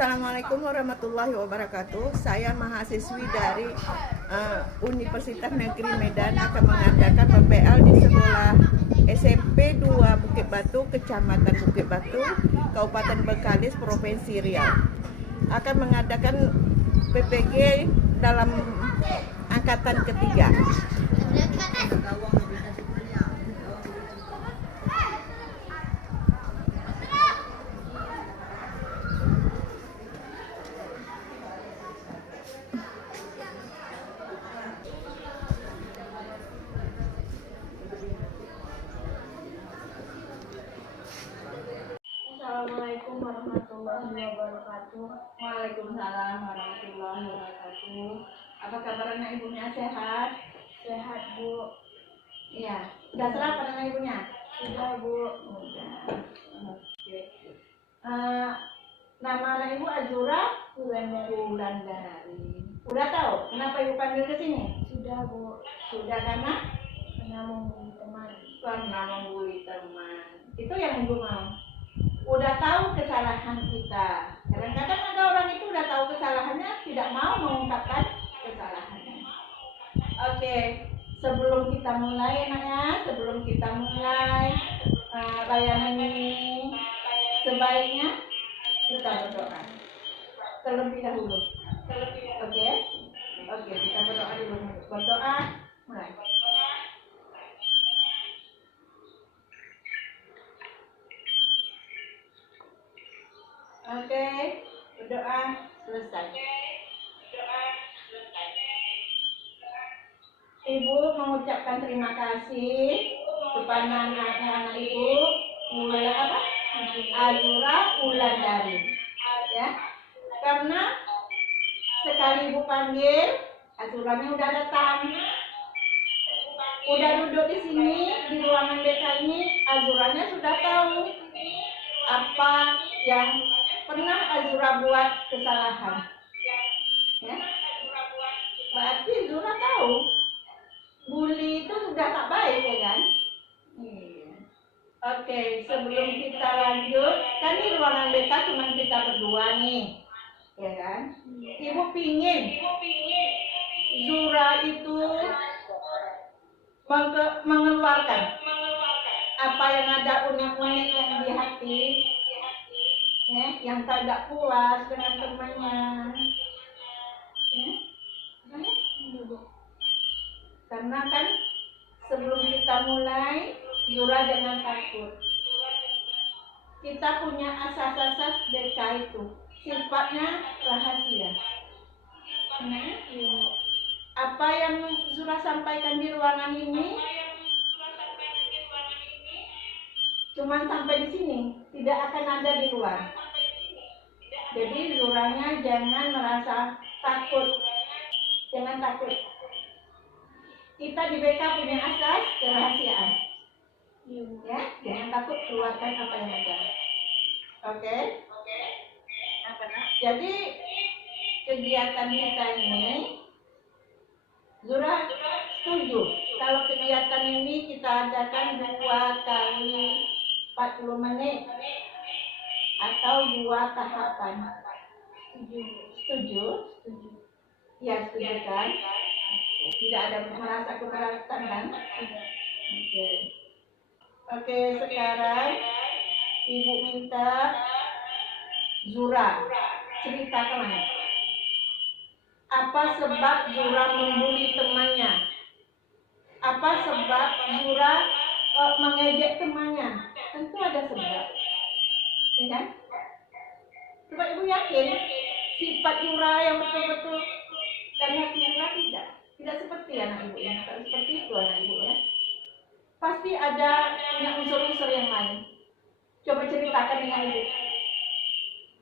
Assalamualaikum warahmatullahi wabarakatuh. Saya mahasiswi dari Universitas Negeri Medan akan mengadakan PPL di sekolah SMP 2 Bukit Batu, Kecamatan Bukit Batu, Kabupaten Bengkalis, Provinsi Riau. Akan mengadakan PPG dalam angkatan ketiga. Assalamualaikum warahmatullahi wabarakatuh. Waalaikumsalam warahmatullahi wabarakatuh. Apa kabar anak ibunya, sehat? Sehat, Bu? Iya. Sudah sarapan anak ibunya? Sudah, Bu. Udah. Oke. Nama anak ibu Azura Wulandari. Udah tahu kenapa ibu panggil ke sini? Sudah, Bu. Sudah, karena Menambung teman. membuli teman. Itu yang ibu mau. Udah tahu kesalahan kita. Kadang-kadang ada orang itu udah tahu kesalahannya, tidak mau mengungkapkan kesalahannya. Oke, sebelum kita mulai layanan ini, sebaiknya kita berdoa terlebih dahulu. Oke, kita berdoa dulu. Berdoa, mulai. Oke, berdoa selesai. Ibu mengucapkan terima kasih kepada anak ibu Azura Wulandari, ya, karena sekali ibu panggil, Azuranya udah datang, udah duduk di sini di ruangan BK ini. Azuranya sudah tahu apa yang pernah Azura buat kesalahan, ya. Berarti Azura tahu bully itu sudah tak baik, ya kan? Iya. Oke, sebelum kita lanjut, kan di ruangan BK cuma kita berdua nih, ya kan? Ibu pingin Zura itu mengeluarkan apa yang ada unek-unek yang di hati, ya, yang tidak puas dengan temannya, ya. Karena kan sebelum kita mulai, Zura jangan takut. Kita punya asas-asas BK itu sifatnya rahasia. Apa yang Zura sampaikan di ruangan ini cuma sampai di sini, tidak akan ada di luar. Jadi Zuranya jangan merasa takut, jangan takut. Kita di BK punya asas kerahasiaan, ya, jangan takut keluarkan apa yang ada. Oke. Jadi kegiatan kita ini, Zura setuju kalau kegiatan ini kita adakan 2 kali 40 menit atau 2 tahapan. Setuju? Ya, setuju kan? Tidak ada merasa keberatan kan? Oke, sekarang Ibu minta Zura ceritakan apa sebab Zura membuli temannya, apa sebab Zura mengejek temannya. Tentu ada sebab, ya kan? Coba ibu yakin sifat Zura yang betul-betul dan hati Zura tidak seperti anak ibu ya, tidak seperti itu anak ibu ya. Pasti ada unsur-unsur yang lain. Coba ceritakan dengan ibu.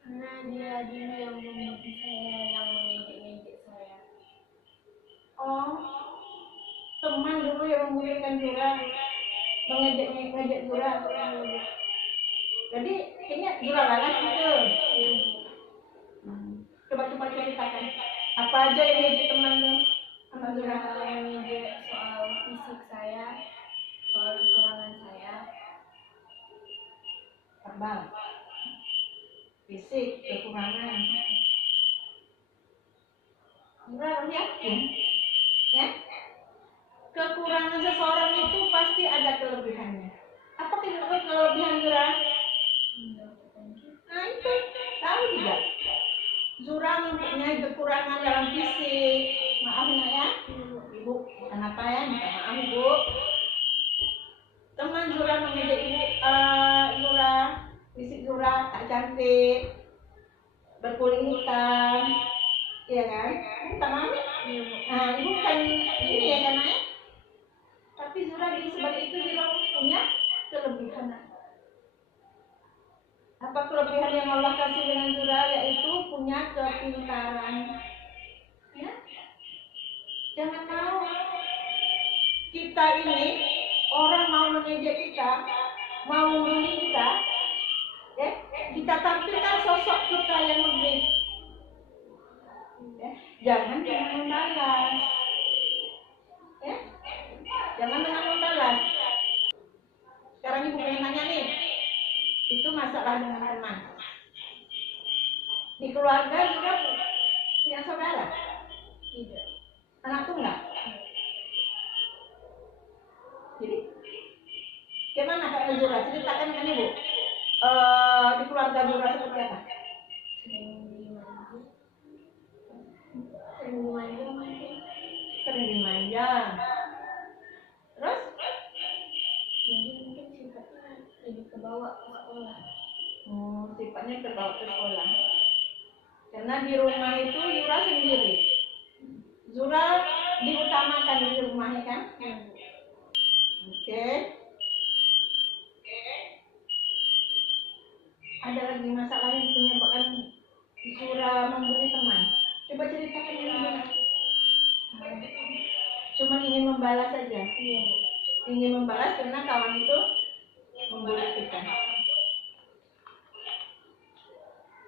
Karena dia dulu yang memuji saya, yang mengejek-ngejek saya. Oh, teman dulu yang membullykan Zura, mengejek Zura. Jadi kayaknya Zura lalas gitu. Coba ceritakan. Apa aja yang ngejek teman lu? Apa Zura? Mengejek soal fisik saya, soal kekurangan saya. Terbang. fisik, kekurangan kekurangan. Zura harus yakin, ya. Kekurangan seseorang itu pasti ada kelebihannya. Apa kelebihan Zura? Nah itu, tahu tidak? Zura mempunyai kekurangan dalam fisik. Maaf ya, Ibu. Kenapa ya? Minta maaf Ibu. Teman Zura mengejek Ibu, Zura, fisik Zura tak cantik, berkulit hitam, iya kan? Minta maaf. Nah, Ibu bukan ini ya kan ya? Tapi Zura di sebalik itu Zura punya kelebihan. Apa kelebihan yang Allah kasih dengan Zura? Yaitu punya kepintaran. Ya? Jangan mau kita ini orang mau mengejek kita, mau membuli kita, ya? Kita tampilkan sosok kita yang lebih. Ya? Jangan dengan membalas. Ya? Jangan dengan membalas. Sekarang Ibu pengen nanya nih. Itu masalah dengan teman. Di keluarga juga punya saudara? Tidak. Anak tunggal? Jadi, gimana Kak Zura? Ceritakan kan Ibu. Di keluarga Zura seperti apa? Sering dimanja. Terus? Jadi mungkin sifatnya lebih kebawa ke sekolah. Sifatnya terbawa ke sekolah. Karena di rumah itu Zura sendiri. Zura diutamakan di rumahnya kan? Oke. Ada lagi masalah yang menyebabkan Zura membuli teman. Coba ceritakan dulu. Cuma ingin membalas saja. Iya. Ingin membalas karena kawan itu membuli kita.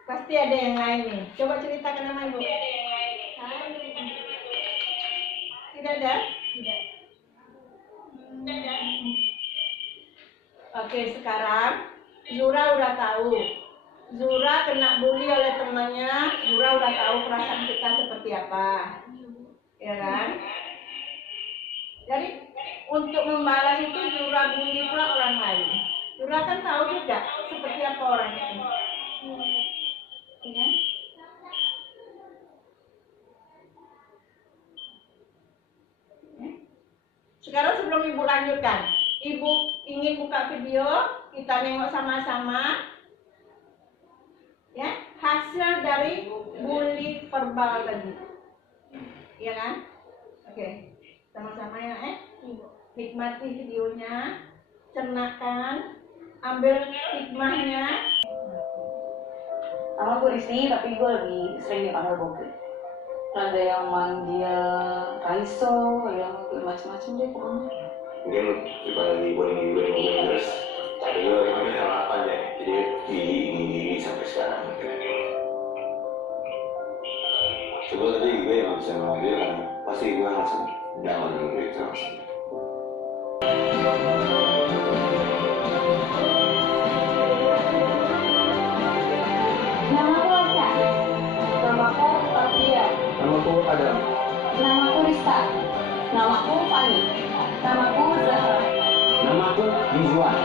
Pasti ada yang lain nih. Coba ceritakan nama Ibu. Tidak ada? Tidak. Oke, sekarang Zura udah tahu. Zura kena bully oleh temannya. Zura udah tahu perasaan kita seperti apa. Ya kan? Jadi untuk membalas itu Zura bully pula orang lain. Zura kan tahu juga seperti apa orang itu. Ya. Sekarang sebelum Ibu lanjutkan, Ibu ingin buka video, kita nengok sama-sama ya, hasil dari bully verbal tadi. Iya kan? Oke. Sama-sama ya, nikmati videonya, cernakan, ambil hikmahnya. Nama gue Rizky, tapi gue lebih sering dipanggil Boge. Ada yang manggil Raiso, ada yang manggil macam-macam deh pokoknya. Mungkin suka dibolehin terus, tapi gue lagi apa aja, jadi gigi sampai sekarang. Sebelum tadi gue yang bisa manggil kan, pasti gue langsung down gitu langsung. Namaku Aca. Namaku Tafia. Namaku Adam. Namaku Rista. Namaku Fani. Namaku Zahra. Namaku Rizwan.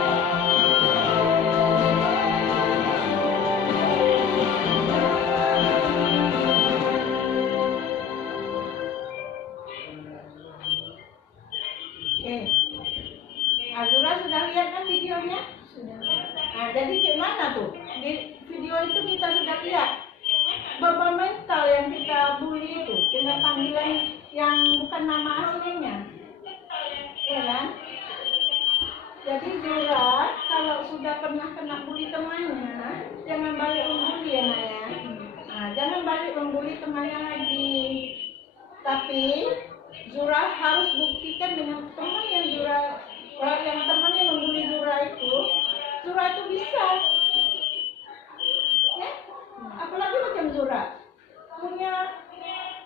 Oke. Azura sudah lihat kan videonya? Sudah. Nah, jadi gimana tuh? Di video itu kita sudah lihat beban mental yang kita bully itu dengan panggilan yang bukan nama aslinya. Ya kan? Jadi Zura kalau sudah pernah kena bully temannya, jangan balik membuli ya Nak ya. Nah, jangan balik membuli temannya lagi. Tapi Zura harus buktikan dengan teman yang teman yang membuli Zura itu bisa. Ya? Apalagi macam Zura punya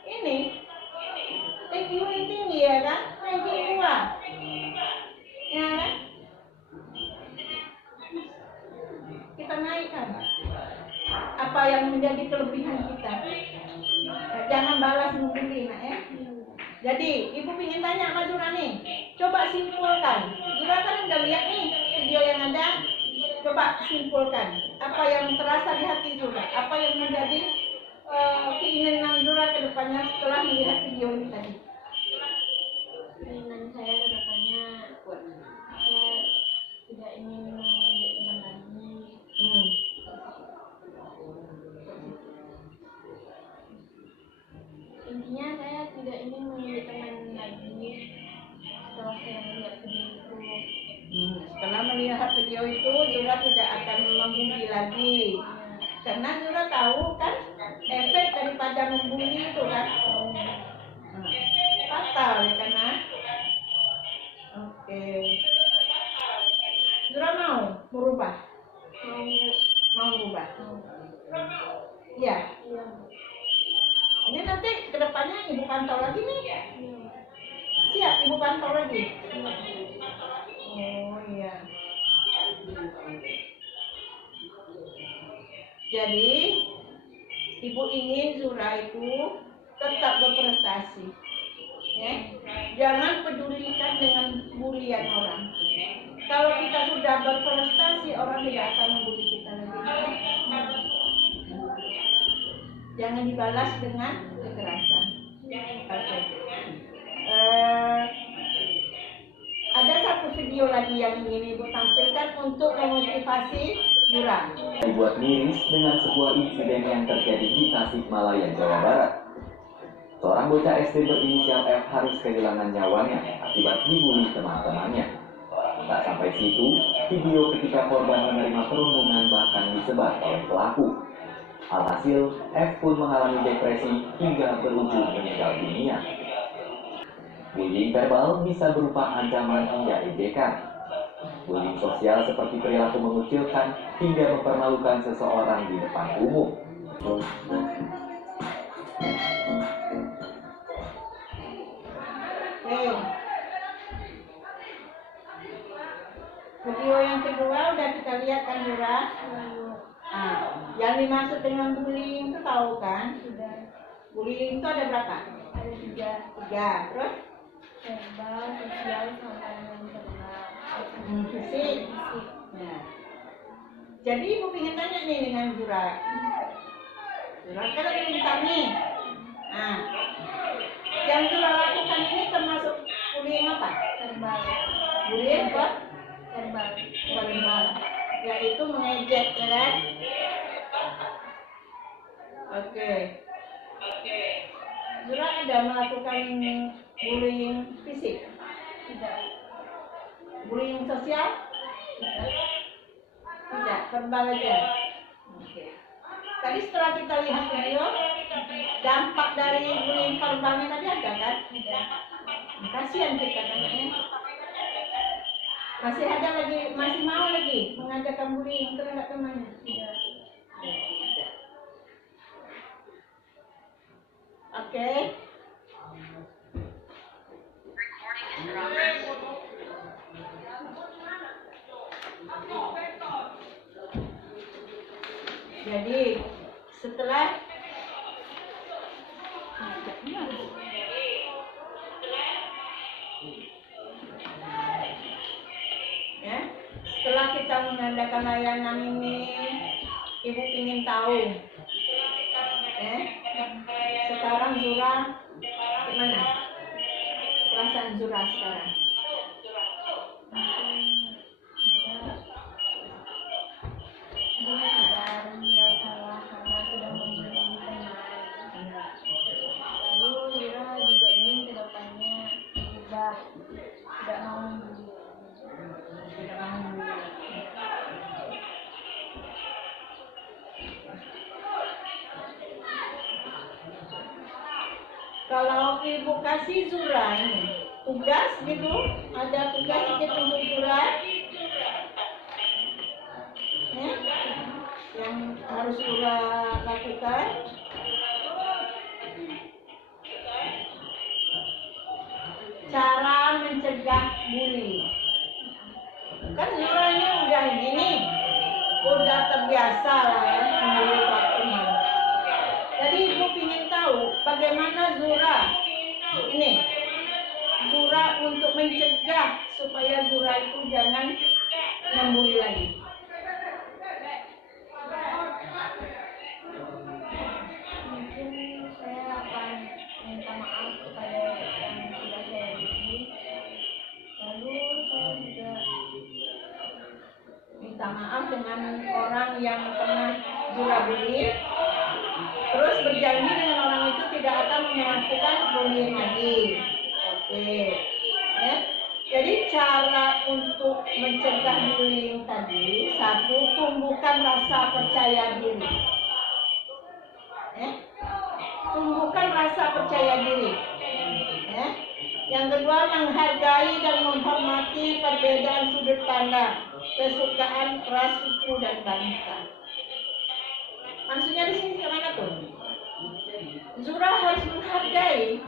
ini IQ yang tinggi ya kan, ranking kuat. Ya kan? Kita naikkan. apa yang menjadi kelebihan kita. Jangan balas membuli, nak ya. Jadi, ibu ingin tanya sama Zura nih, coba simpulkan. Zura kan udah lihat nih video yang ada. Coba simpulkan apa yang terasa di hati Zura, apa yang menjadi keinginan Zura ke depannya setelah melihat video ini tadi. Keinginan saya ke depannya, saya tidak ingin menjadi teman lagi. Intinya saya tidak ingin menjadi teman lagi setelah saya melihat video itu. Setelah melihat video itu, Zura tidak akan membuli lagi. Karena Zura tahu kan efek daripada membuli itu kan fatal ya kan? Oke. Zura mau merubah? Mau merubah? Iya. Ini nanti kedepannya ibu pantau lagi nih. Siap ibu pantau lagi? Oh iya. Jadi ibu ingin Zura itu tetap berprestasi, ya. Jangan pedulikan dengan bulian orang. Kalau kita sudah berprestasi, orang tidak akan membuli kita lagi. Jangan dibalas dengan kekerasan. Oke. Ada satu video lagi yang ingin ibu tampilkan untuk memotivasi Zura. Dibuat miris dengan sebuah insiden yang terjadi di Tasikmalaya, Jawa Barat. Seorang bocah SD berinisial F harus kehilangan nyawanya akibat dibully teman-temannya. Tak sampai situ, video ketika korban menerima perundungan bahkan disebar oleh pelaku. Alhasil, F pun mengalami depresi hingga berujung meninggal dunia. Bullying verbal bisa berupa ancaman hingga ejekan. Bullying sosial seperti perilaku mengucilkan hingga mempermalukan seseorang di depan umum. Video yang kedua udah kita lihat kan Zura? Yang dimaksud dengan bullying itu tahu kan? Sudah. Bullying itu ada berapa? Ada 3. 3. Terus? Verbal, sosial, sama yang verbal. Fisik. Nah. Jadi ibu ingin tanya nih dengan Zura. Zura kan ada bintang nih. Nah, yang Zura lakukan ini termasuk bullying apa? Verbal. Bullying apa? Verbal. Verbal. Yaitu mengejek, ya kan? Oke. Zura ada melakukan bullying fisik? Tidak. Bullying sosial? Tidak, verbal aja. Oke. Tadi setelah kita lihat video, dampak dari bullying verbalnya tadi ada kan? Tidak. Kasihan kita katanya. Masih ada lagi, masih mau lagi mengajarkan bullying terhadap temannya? Tidak. Oke. Jadi setelah setelah kita mengadakan layanan ini, ibu ingin tahu, sekarang Zura gimana? Perasaan Zura sekarang? Kalau ibu kasih Zura ini tugas gitu, ada tugas sedikit untuk Zura yang harus Zura lakukan. Cara mencegah bully. Kan Zura ini udah terbiasa lah ya, membuli tahu bagaimana Zura untuk mencegah supaya Zura itu jangan membuli lagi. Mungkin saya akan minta maaf kepada yang sudah saya bully. Lalu saya juga Minta maaf dengan orang yang pernah Zura bully. Terus berjanji dengan orang itu tidak akan melakukan bullying lagi. Oke. Ya. Jadi cara untuk mencegah bullying tadi, satu, tumbuhkan rasa percaya diri. Ya. Tumbuhkan rasa percaya diri. Ya. Yang kedua, menghargai dan menghormati perbedaan sudut pandang, kesukaan ras, suku, dan bangsa. Maksudnya di sini kemana tuh? Zura harus menghargai.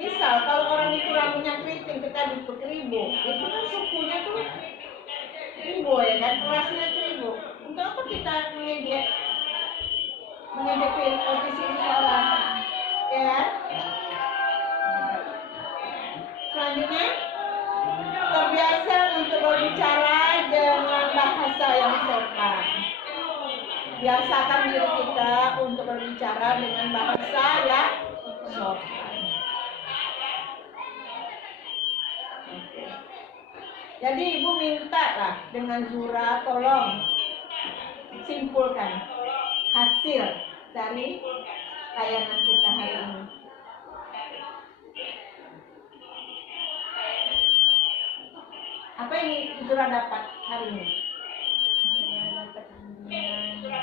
Misal kalau orang itu rambutnya keriting, kita disebut keribo, itu kan sukunya tuh keribo ya kan, rasnya keribo. Untuk apa kita mengejek posisi seseorang, ya kan? Selanjutnya, terbiasa untuk berbicara dengan bahasa yang sopan. Biasakan diri kita untuk berbicara dengan bahasa yang sopan. Oke. Jadi ibu minta lah dengan Zura, tolong simpulkan hasil dari layanan kita hari ini. Apa yang Zura dapat hari ini? saya dapat bimbingan ibu.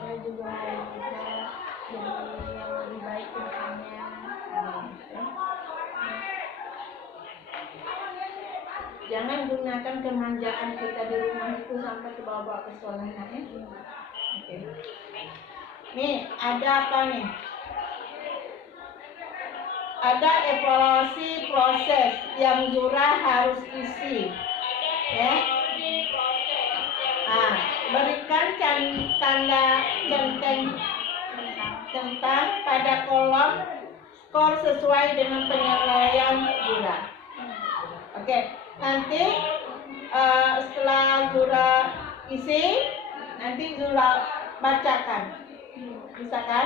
Saya juga bisa jadi yang lebih baik ke depannya. Jangan gunakan kemanjaan kita di rumah itu sampai ke bawah ke sekolah ya. Oke. Nih, ada apa nih? Ada evaluasi proses yang Zura harus isi. Ya. Nah, berikan tanda centang pada kolom skor sesuai dengan penilaian Zura. Oke, nanti setelah Zura isi, nanti Zura bacakan. Bisa kan?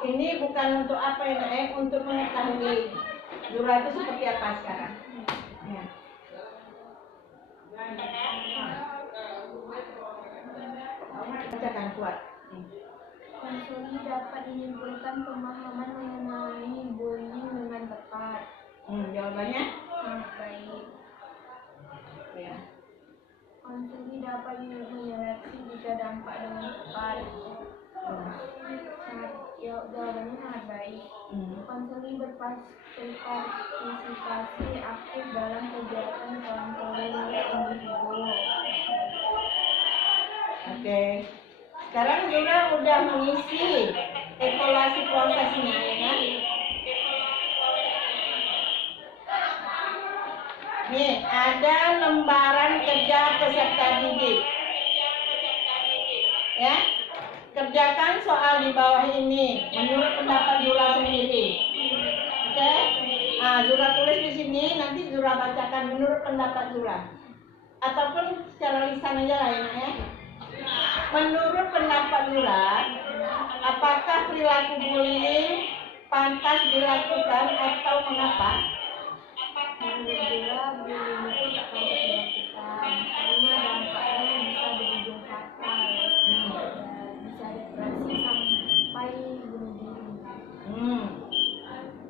Ini bukan untuk apa ya, Naik, untuk mengetahui Zura itu seperti apa sekarang. Ya. Bacakan kuat. Konsuli dapat menyimpulkan pemahaman mengenai bullying dengan tepat. Jawabannya? Sangat baik. Ya. Konsuli dapat menyeleksi jika dampak dengan tepat. Jawabannya sangat baik. Konsuli berpartisipasi aktif dalam kegiatan konseling individu. Oke. Sekarang Zura udah mengisi evaluasi prosesnya, ya kan? Nih, ada lembaran kerja peserta didik. Ya. Kerjakan soal di bawah ini menurut pendapat Zura sendiri. Oke? Nah, Zura tulis di sini, nanti Zura bacakan menurut pendapat Zura. Ataupun secara lisan aja lah ya. Menurut pendapat Zura, apakah perilaku bullying pantas dilakukan atau mengapa? Menurut Zura, bullying itu tak pantas dilakukan karena dampaknya bisa berujung fatal. Bisa depresi sampai bunuh diri.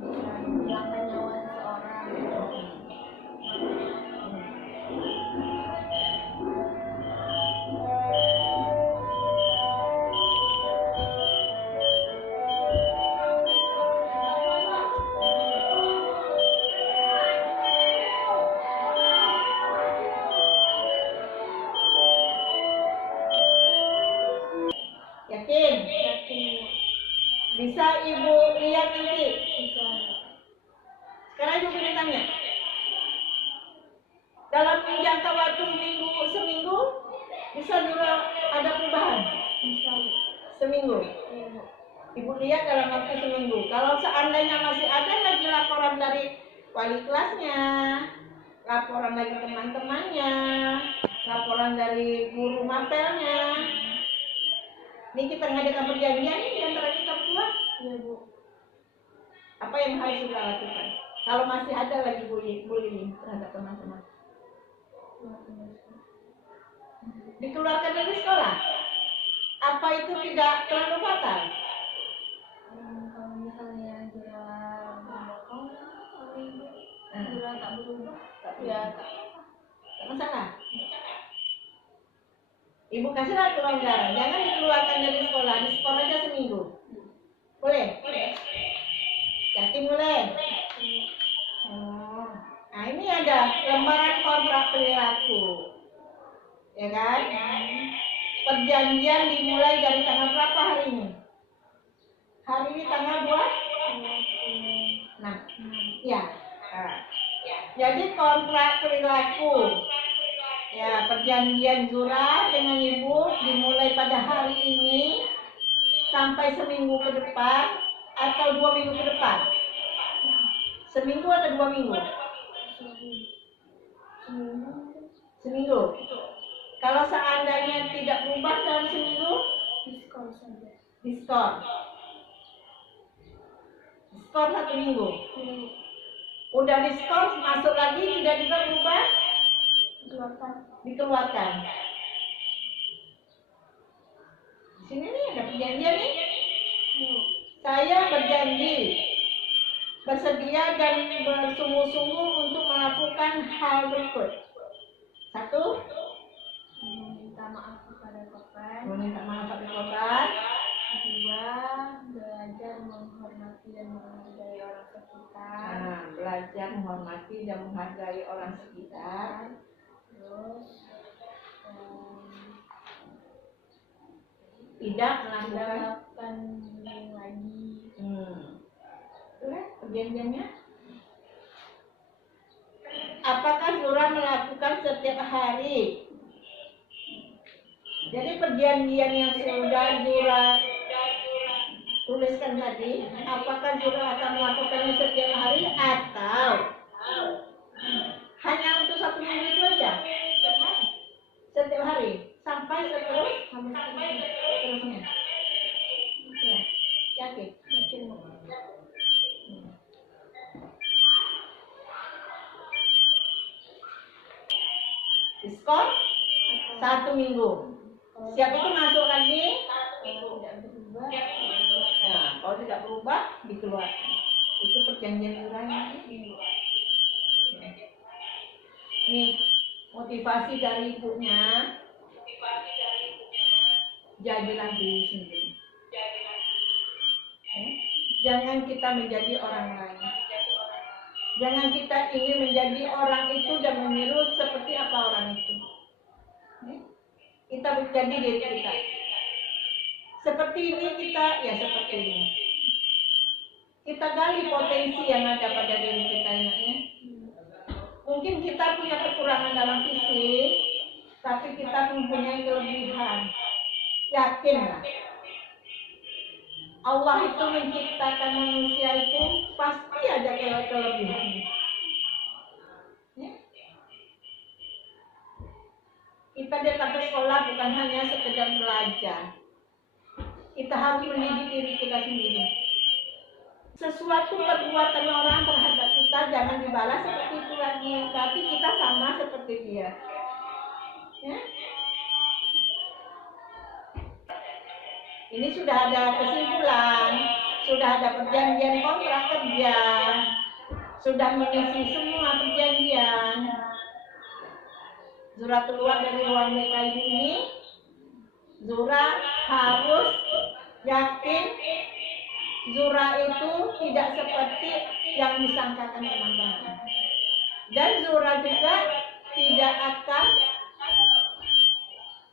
Bisa menghilangkan nyawa seseorang. Bisa Ibu lihat nanti? Bisa. Sekarang Ibu ingin tanya. Dalam jangka waktu seminggu, bisa juga ada perubahan? Bisa. Seminggu. Iya, Bu. Ibu lihat dalam waktu seminggu. Kalau seandainya masih ada lagi laporan dari wali kelasnya, laporan lagi teman-temannya, laporan dari guru mapelnya, ini kita ngadakan perjanjian nih di antara kita berdua. Iya, Bu. Apa yang harus kita lakukan? Kalau masih ada lagi bullying terhadap teman-teman, dikeluarkan dari sekolah. Apa itu tidak terlalu fatal? Kalau misalnya dia berbohong, dia tak berubah, ya tak Tak masalah. Ibu kasihlah kelonggaran, jangan dikeluarkan dari sekolah, di sekolah aja seminggu. Boleh? Yakin boleh? Oh. Nah ini ada lembaran kontrak perilaku, ya kan? Perjanjian dimulai dari tanggal berapa hari ini? Hari ini tanggal 2? Nah, ya. Nah. Jadi kontrak perilaku, ya perjanjian Zura dengan Ibu dimulai pada hari ini sampai seminggu ke depan atau 2 minggu ke depan? Seminggu atau 2 minggu? Seminggu. Kalau seandainya tidak berubah dalam seminggu, diskon saja. diskor. Diskor 1 minggu. Udah diskor, masuk lagi, tidak juga berubah, dikeluarkan. Di sini nih ada perjanjian nih. Saya berjanji bersedia dan bersungguh-sungguh untuk melakukan hal berikut. 1, Meminta maaf kepada korban. meminta maaf kepada korban. 2, belajar menghormati dan menghargai orang sekitar. Nah, belajar menghormati dan menghargai orang sekitar. Terus Tidak tidak melakukan. melakukan bullying lagi. Itu kan perjanjiannya. Apakah Zura melakukan setiap hari? Jadi perjanjian yang sudah Zura tuliskan tadi, apakah Zura akan melakukannya setiap hari atau hanya untuk 1 minggu itu aja? Setiap hari sampai seterusnya. Ya, yakin? Yakin, Bu. Diskon 1 minggu. Siap itu masuk lagi. Kalau tidak berubah, Nah, kalau tidak berubah dikeluarkan. Itu perjanjian Zuranya. Nih, motivasi dari ibunya. Jadilah diri sendiri. Jangan kita menjadi orang lain. Jangan kita ingin menjadi orang itu dan meniru seperti apa orang itu. Kita menjadi diri kita. Seperti ini kita, ya seperti ini. Kita gali potensi yang ada pada diri kita ini. Mungkin kita punya kekurangan dalam fisik, tapi kita mempunyai kelebihan. Yakinlah. Allah itu menciptakan manusia itu pasti ada kelebihannya. Ya? Kita datang ke sekolah bukan hanya sekedar belajar. Kita harus mendidik diri kita sendiri. Sesuatu perbuatan orang terhadap kita jangan dibalas seperti itu lagi. Berarti kita sama seperti dia. Ya? Ini sudah ada kesimpulan, sudah ada perjanjian kontrak kerja, sudah mengisi semua perjanjian. Zura keluar dari ruang BK ini, Zura harus yakin Zura itu tidak seperti yang disangkakan teman-teman. Dan Zura juga tidak akan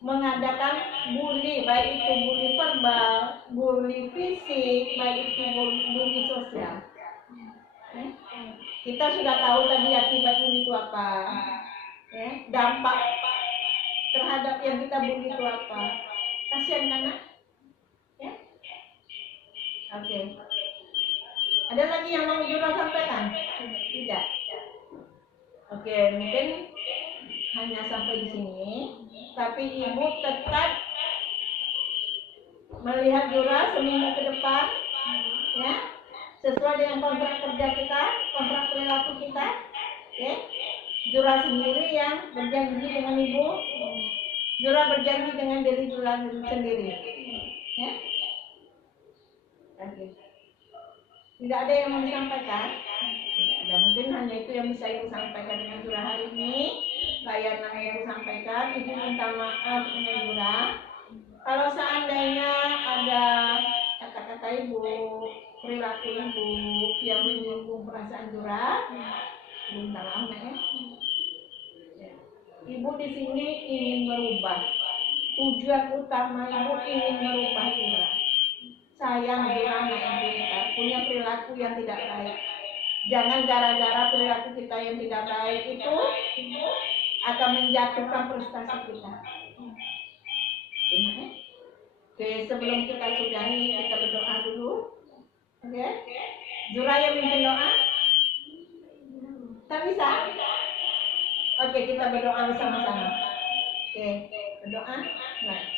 mengadakan bully, baik itu bully verbal, bully fisik, baik itu bully sosial. Kita sudah tahu tadi akibat bully itu apa, dampak terhadap yang kita bully itu apa. Kasihan kan? Ya? Oke. Ada lagi yang mau Jura sampaikan? Tidak. Oke, mungkin hanya sampai di sini. Tapi ibu tetap melihat Jura seminggu ke depan, ya, sesuai dengan kontrak kerja kita, kontrak perilaku kita, ya. Jura sendiri yang berjanji dengan ibu, Jura berjanji dengan diri Jura sendiri, ya. Oke. Tidak ada yang mau disampaikan? Tidak ada. Mungkin hanya itu yang bisa ibu sampaikan dengan Jura hari ini. Layanan ibu sampaikan, ibu minta maaf dengan Jura. Kalau seandainya ada kata-kata ibu, perilaku ibu yang menyinggung perasaan Jura, ibu minta maaf ya. Ibu di sini ingin merubah. Tujuan utama ibu ingin merubah Jura. Sayang Jura anak ibu kita punya perilaku yang tidak baik. Jangan gara-gara perilaku kita yang tidak baik itu akan menjatuhkan prestasi kita. Oke, sebelum kita sudahi, kita berdoa dulu. Oke, Jura yang mimpin doa? Tak bisa? Oke, kita berdoa bersama-sama. Oke, berdoa. Baik.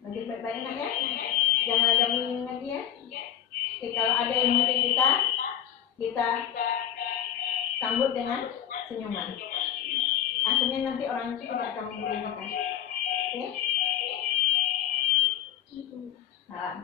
Bagi baik-baik ya. Jangan ada menyinggung lagi ya. Oke, kalau ada yang menyinggung kita sambut dengan senyuman. Akhirnya nanti orang itu tidak akan membuli kita. Oke? Salam.